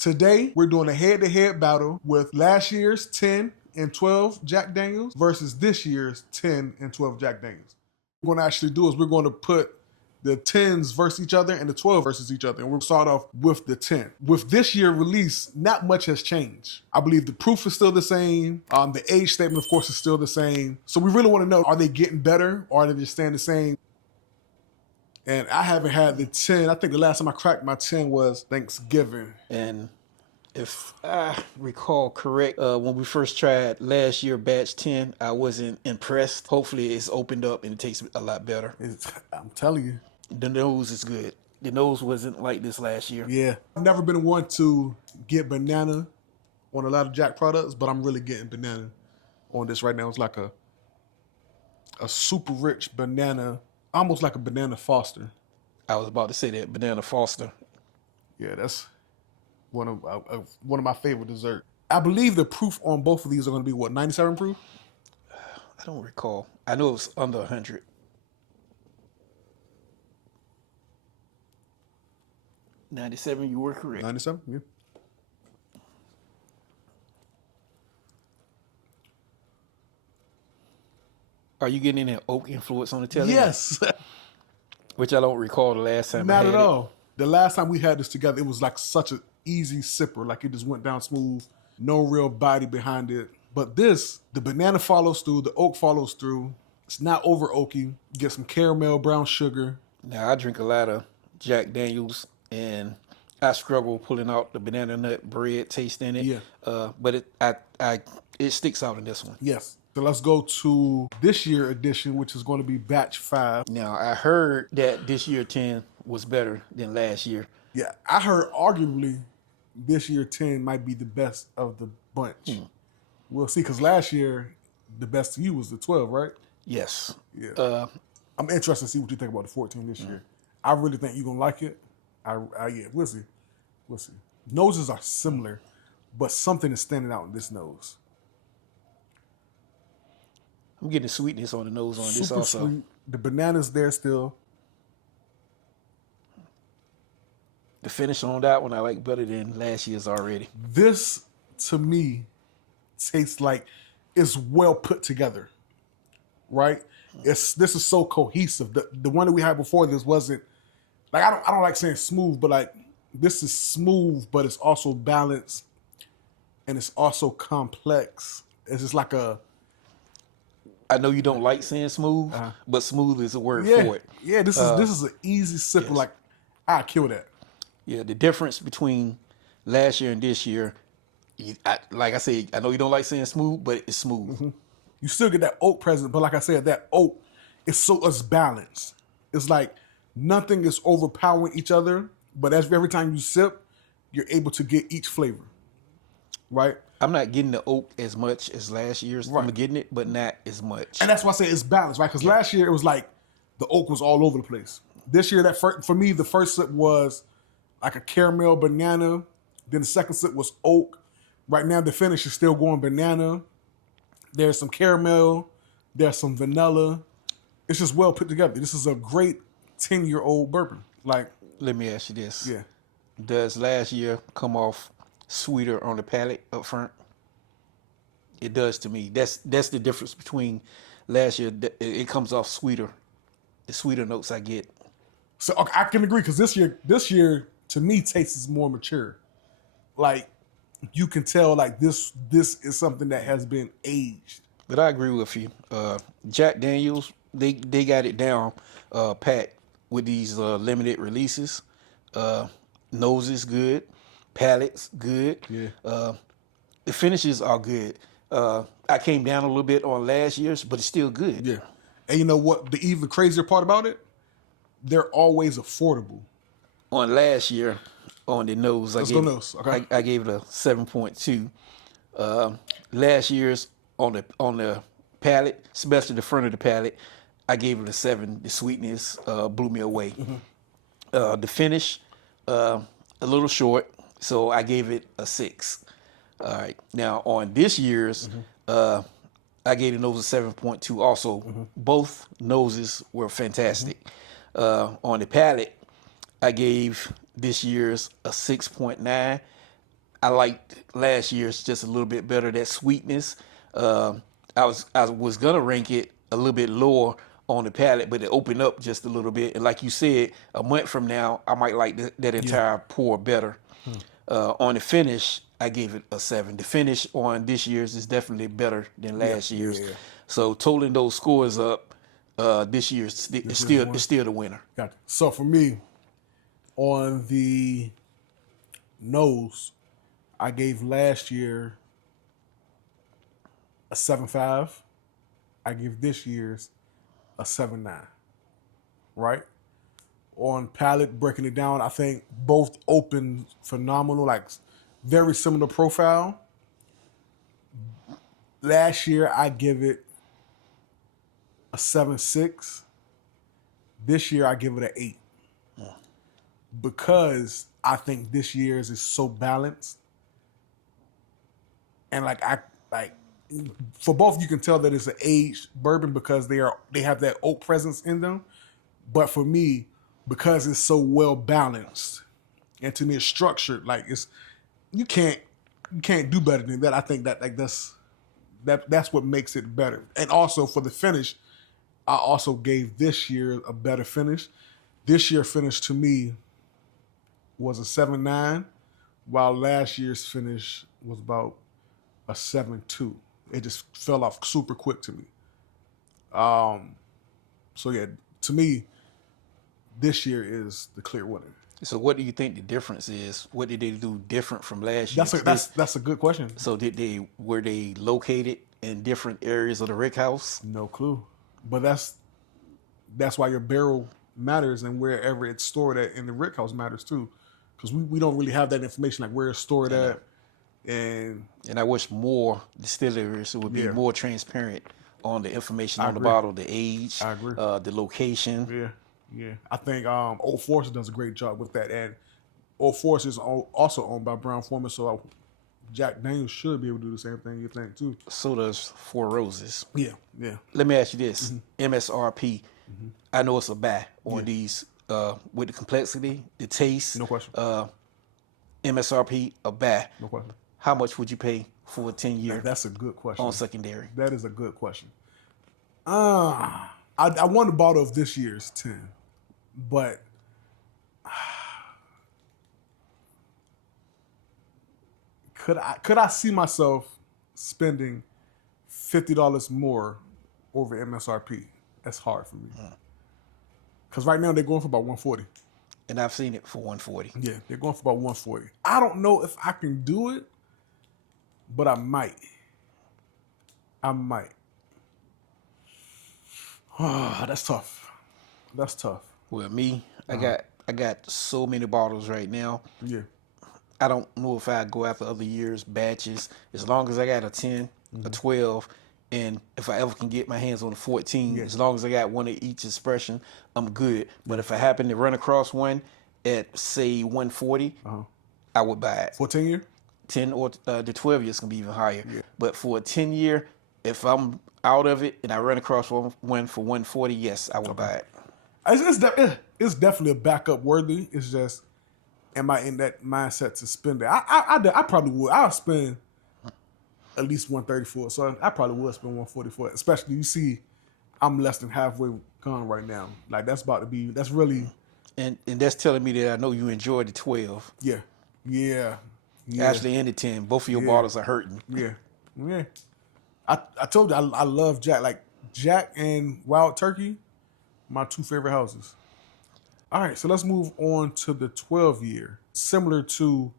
Today, we're doing a head-to-head battle with last year's 10 and 12 Jack Daniels versus this year's 10 and 12 Jack Daniels. What we're going to actually do is we're going to put the 10s versus each other and the 12 versus each other. And we'll start off with the 10. With this year's release, not much has changed. I believe the proof is still the same. The age statement, of course, is still the same. So we really want to know, are they getting better or are they just staying the same? And I haven't had the 10. I think the last time I cracked my 10 was Thanksgiving. And if I recall correct, when we first tried last year batch 10, I wasn't impressed. Hopefully it's opened up and it tastes a lot better. I'm telling you. The nose is good. The nose wasn't like this last year. Yeah. I've never been one to get banana on a lot of Jack products, but I'm really getting banana on this right now. It's like a super rich banana, almost like a banana Foster. I was about to say that, banana Foster. Yeah, that's one of my favorite desserts. I believe the proof on both of these are going to be, what, 97 proof? I don't recall. I know it was under 100. 97, you were correct. 97, yeah. Are you getting any oak influence on the telly? Yes. Which I don't recall the last time. Not at all. The last time we had this together, it was like such an easy sipper. Like it just went down smooth. No real body behind it. But this, the banana follows through. The oak follows through. It's not over oaky. Get some caramel, brown sugar. Now, I drink a lot of Jack Daniels, and I struggle pulling out the banana nut bread taste in it. Yeah. But it sticks out in this one. Yes. So let's go to this year edition, which is going to be batch 5. Now, I heard that this year 10 was better than last year. Yeah, I heard arguably this year 10 might be the best of the bunch. We'll see, because last year, the best to you was the 12, right? Yes. Yeah. I'm interested to see what you think about the 14 this year. I really think you're going to like it. Yeah, we'll see. We'll see. Noses are similar, but something is standing out in this nose. I'm getting the sweetness on the nose on this also. Sweet. The banana's there still. The finish on that one I like better than last year's already. This, to me, tastes like it's well put together, right? This is so cohesive. The one that we had before this wasn't, like, I don't like saying smooth, but like this is smooth, but it's also balanced and it's also complex. It's just like I know you don't like saying smooth, but smooth is a word for it. Yeah, this is an easy sipper. Yes. Like, I kill that. Yeah, the difference between last year and this year, like I said, I know you don't like saying smooth, but it's smooth. You still get that oak present, but like I said, that oak, it's balanced. It's like nothing is overpowering each other, but every time you sip, you're able to get each flavor, right? I'm not getting the oak as much as last year's. Right. I'm getting it, but not as much. And that's why I say it's balanced, right? Because last year it was like the oak was all over the place. This year, for me, the first sip was like a caramel banana. Then the second sip was oak. Right now, the finish is still going banana. There's some caramel. There's some vanilla. It's just well put together. This is a great 10-year-old bourbon. Like, let me ask you this. Yeah. Does last year come off sweeter on the palate up front? It does to me. That's the difference between last year. It comes off sweeter. The sweeter notes I get. So okay, I can agree, because this year to me tastes more mature. Like, you can tell like this is something that has been aged. But I agree with you. Jack Daniels, they got it down pat with these limited releases. Nose is good. Palate's good. Yeah. The finishes are good. I came down a little bit on last year's, but it's still good. Yeah. And you know what? The even crazier part about it, they're always affordable. On last year, on the nose, I gave it a 7.2. Last year's on the palate, especially the front of the palate, I gave it a 7. The sweetness blew me away. The finish, a little short, so I gave it a 6. All right. Now on this year's, I gave the nose a 7.2 also. Both noses were fantastic. On the palate, I gave this year's a 6.9. I liked last year's just a little bit better. That sweetness. I was gonna rank it a little bit lower on the palate, but it opened up just a little bit. And like you said, a month from now, I might like that entire pour better. On the finish, I gave it a 7. The finish on this year's is definitely better than last year's. yeah. So totaling those scores up, this year's it's still the winner. Gotcha. So for me, on the nose, I gave last year a 7.5. I give this year's a 7.9. Right? On palate, breaking it down, I think both open phenomenal, like very similar profile. Last year, I give it a 7.6. This year, I give it an 8. Because I think this year's is so balanced. And for both, you can tell that it's an aged bourbon because they have that oak presence in them. But for me, because it's so well balanced, and to me it's structured, like you can't do better than that. I think that's what makes it better. And also for the finish, I also gave this year a better finish. This year finish to me was a 7.9, while last year's finish was about a 7.2. It just fell off super quick to me. So yeah, to me, this year is the clear winner. So what do you think the difference is? What did they do different from last year? That's a good question. So were they located in different areas of the rick house? No clue. But that's why your barrel matters, and wherever it's stored at in the rick house matters too. Because we don't really have that information, like where it's stored at. And I wish more distilleries would be more transparent on the information on the agree. bottle, the age, I agree. the location. Yeah. I think Old Forester does a great job with that. And Old Forester is also owned by Brown Forman, so Jack Daniels should be able to do the same thing, you think, too. So does Four Roses. Yeah. Let me ask you this. MSRP, I know it's a buy on these with the complexity, the taste. No question. MSRP, a buy. No question. How much would you pay for a 10-year That's a good question. on secondary? That is a good question. I won the bottle of this year's 10, but could I see myself spending $50 more over MSRP? That's hard for me. Because right now they're going for about $140. And I've seen it for $140. Yeah, they're going for about $140. I don't know if I can do it, but I might. Oh, that's tough. Well, me, I got so many bottles right now. Yeah. I don't know if I go after other years' batches. As long as I got a 10, a 12, and if I ever can get my hands on a 14, as long as I got one of each expression, I'm good. But if I happen to run across one at, say, 140, I would buy it. For 10 year? 10 or the 12 years can be even higher. Yeah. But for a 10-year, if I'm out of it and I run across one for 140, yes, I would buy it. It's definitely a backup worthy. It's just, am I in that mindset to spend it? I probably would. I'll spend at least 134. So I probably would spend 144. Especially, you see, I'm less than halfway gone right now. Like that's really. And that's telling me that I know you enjoyed the 12. Yeah. Actually, in the 10, both of your bottles are hurting. Yeah. I told you I love Jack. Like Jack and Wild Turkey, my two favorite houses. All right, so let's move on to the 12-year. Similar to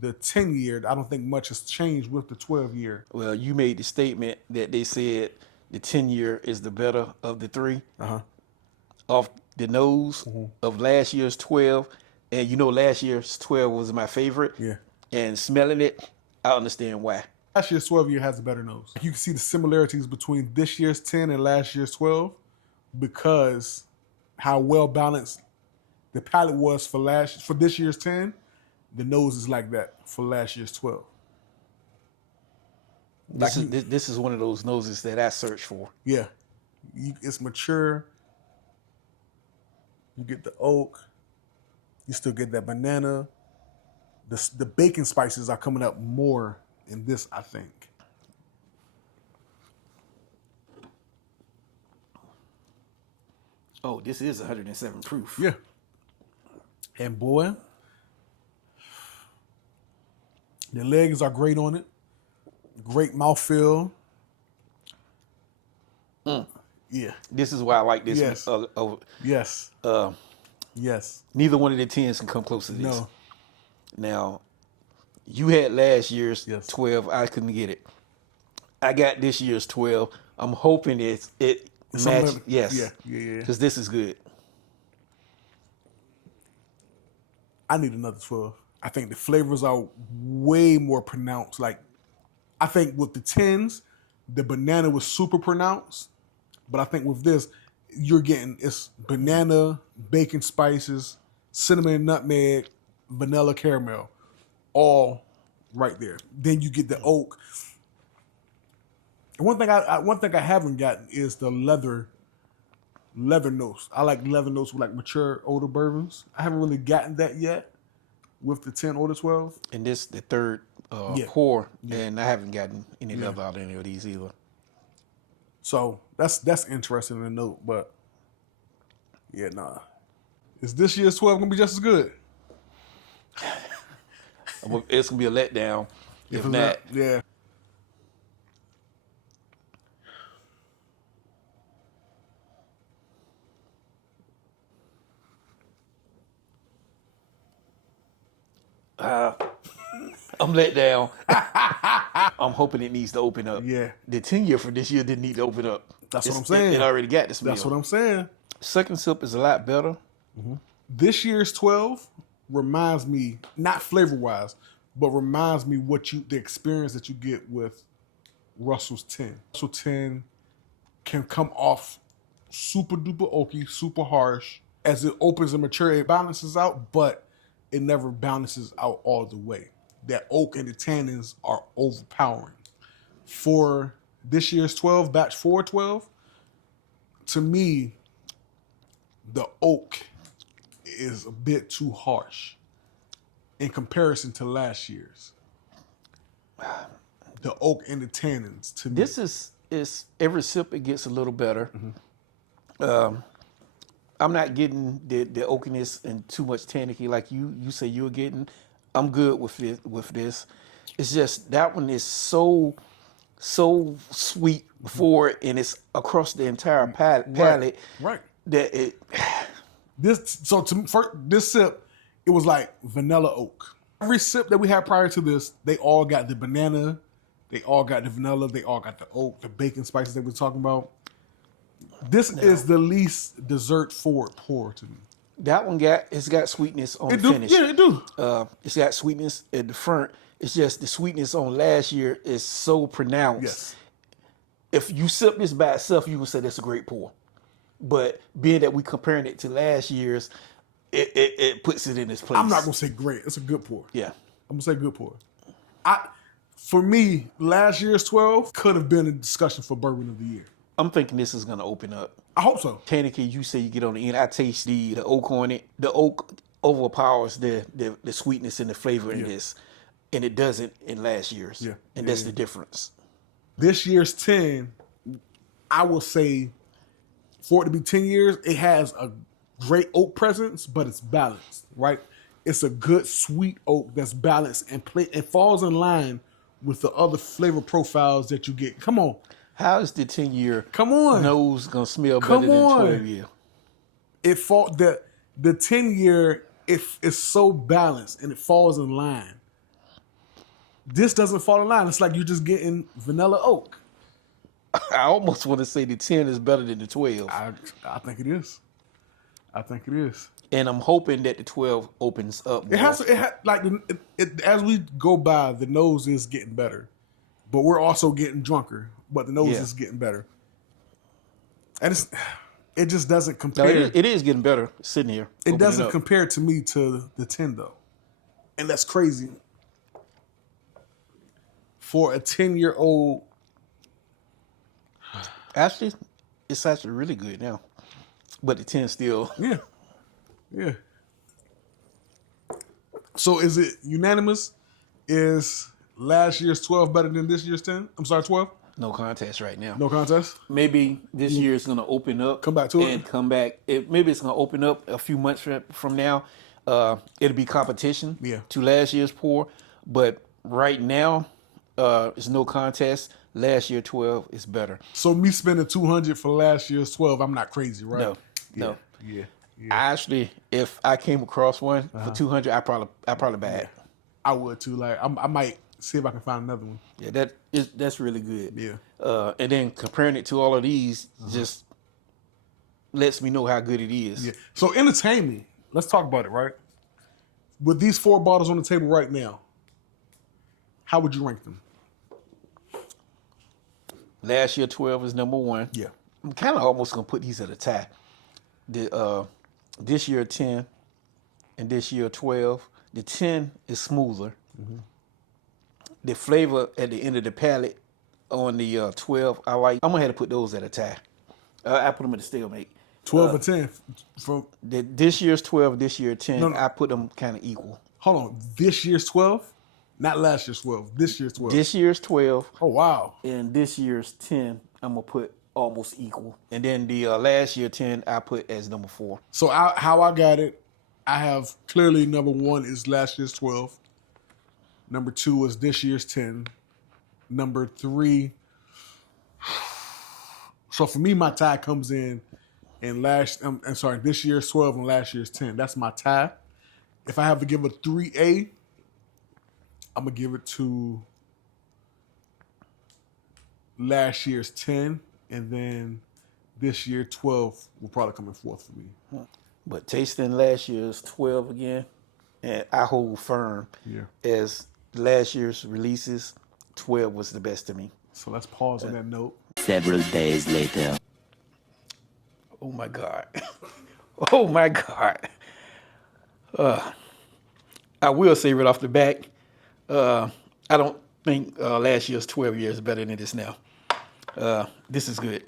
the 10-year, I don't think much has changed with the 12-year. Well, you made the statement that they said the 10-year is the better of the three. Off the nose of last year's 12, and you know last year's 12 was my favorite. Yeah. And smelling it, I understand why. Last year's 12-year has a better nose. You can see the similarities between this year's 10 and last year's 12 because how well balanced the palate was for this year's 10. The nose is like that for last year's 12. This is one of those noses that I search for. Yeah. It's mature. You get the oak. You still get that banana. the bacon spices are coming up more in this, I think. Oh, this is 107 proof. Yeah. And boy, the legs are great on it. Great mouthfeel. Yeah. This is why I like this. Yes. Yes. Yes. Neither one of the 10s can come close to this. No. Now, you had last year's Yes. 12. I couldn't get it. I got this year's 12. I'm hoping it matches. Yes. Yeah. Because this is good. I need another 12. I think the flavors are way more pronounced. Like, I think with the 10s, the banana was super pronounced. But I think with this, you're getting, it's banana, bacon spices, cinnamon, nutmeg, vanilla, caramel, all right there. Then you get the oak. And one thing I haven't gotten is the leather notes. I like leather notes with like mature older bourbons. I haven't really gotten that yet with the 10 or the 12. And this the third pour, and I haven't gotten any leather out of any of these either. So that's interesting to note, but yeah, nah. Is this year's 12 gonna be just as good? It's gonna be a letdown if not. Yeah. I'm let down. I'm hoping it needs to open up. Yeah. The 10-year for this year didn't need to open up. That's what I'm saying. It already got this meal. That's what I'm saying. Second sip is a lot better. This year's 12 reminds me, not flavor wise, but reminds me the experience that you get with Russell's 10. Russell 10 can come off super duper oaky, super harsh. As it opens and matures, it balances out, but it never balances out all the way. That oak and the tannins are overpowering. For this year's 12, batch 412, to me, the oak is a bit too harsh in comparison to last year's. The oak and the tannins, to me. This is every sip it gets a little better. I'm not getting the oakiness and too much tannicky like you say you were getting. I'm good with this. It's just that one is so sweet for it, and it's across the entire palate. Right. That it. This sip, it was like vanilla oak. Every sip that we had prior to this, they all got the banana, they all got the vanilla, they all got the oak, the bacon spices that we're talking about. This is the least dessert forward pour to me. That one it's got sweetness on the finish. Yeah, it do. It's got sweetness at the front. It's just the sweetness on last year is so pronounced. Yes. If you sip this by itself, you would say that's a great pour. But being that we comparing it to last year's, it puts it in its place. I'm not gonna say great. It's a good pour. Yeah. I'm gonna say good pour. For me, last year's 12 could have been a discussion for bourbon of the year. I'm thinking this is gonna open up. I hope so. Tannicky, you say you get on the end. I taste the oak on it. The oak overpowers the sweetness and the flavor in this, and it doesn't in last year's. Yeah. And that's the difference. This year's 10, I will say, for it to be 10 years, it has a great oak presence, but it's balanced, right? It's a good sweet oak that's balanced and it falls in line with the other flavor profiles that you get. Come on. How is the 10-year nose gonna smell better than 12-year? The 10-year it's so balanced and it falls in line. This doesn't fall in line. It's like you're just getting vanilla oak. I almost want to say the 10 is better than the 12. I think it is. I think it is. And I'm hoping that the 12 opens up more. As we go by, the nose is getting better, but we're also getting drunker. But the nose is getting better, and it just doesn't compare. No, it is getting better sitting here. It doesn't compare to me to the 10 though, and that's crazy for a 10-year-old. Actually, it's actually really good now, but the 10 still. Yeah. So is it unanimous? Is last year's 12 better than this year's 10? I'm sorry, 12? No contest right now. No contest? Maybe this year is going to open up. Come back to it? And come back. Maybe it's going to open up a few months from now. It'll be competition to last year's pour. But right now, it's no contest. Last year 12 is better. So me spending $200 for last year's 12, I'm not crazy, right? No. Yeah. Actually, if I came across one for $200, I probably buy it. I would too. Like I might see if I can find another one. Yeah, that's really good. Yeah. And then comparing it to all of these just lets me know how good it is. Yeah. So entertain me. Let's talk about it, right? With these 4 bottles on the table right now, how would you rank them? Last year 12 is number 1. Yeah. I'm kind of almost gonna put these at a tie. This year 10 and this year 12. The 10 is smoother. The flavor at the end of the palate on the 12, I like. I'm gonna have to put those at a tie. I put them at a stalemate. 12 or 10 from This year's 12, this year 10. No. I put them kind of equal. Hold on. This year's 12? Not last year's 12. This year's 12. This year's 12. Oh wow. And this year's 10, I'm gonna put almost equal. And then the last year 10, I put as number 4. So how I got it, I have clearly number 1 is last year's 12. Number 2 is this year's 10. Number 3. So for me, my tie comes in this year's 12 and last year's 10. That's my tie. If I have to give a 3A, I'm gonna give it to last year's 10, and then this year 12 will probably come in 4th for me. But tasting last year's 12 again, and I hold firm as last year's releases, 12 was the best to me. So let's pause on that note. Several days later. Oh my God. Oh my God. I will say right off the bat, I don't think last year's 12 years is better than this now. This is good.